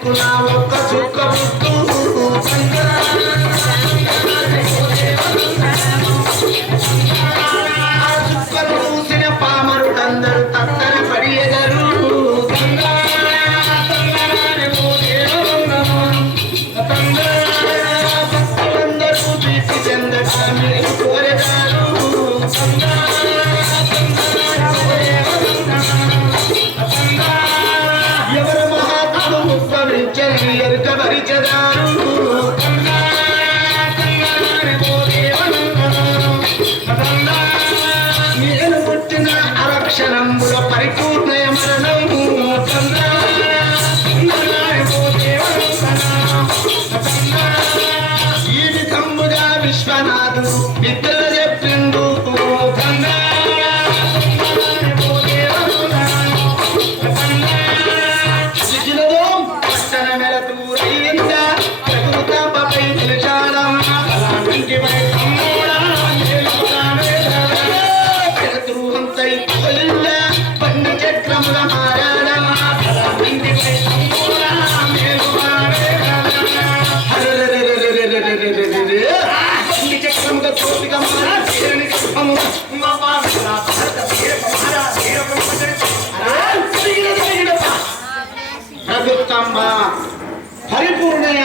దిక్కునా ఒక్క చుక్క ముక్కు చూసిన పామరుడందరూ తత్తన పడి ఎదరు అందరూ ప్రీతి చెందటాన్ని కోరెదారు పరిచదారు నేను పుట్టిన అరక్షణముల పరిపూర్ణ మరణము జీవితంబుగా విశ్వనాథుడు విద్య ప్రభుత్వమ్మ పరిపూర్ణ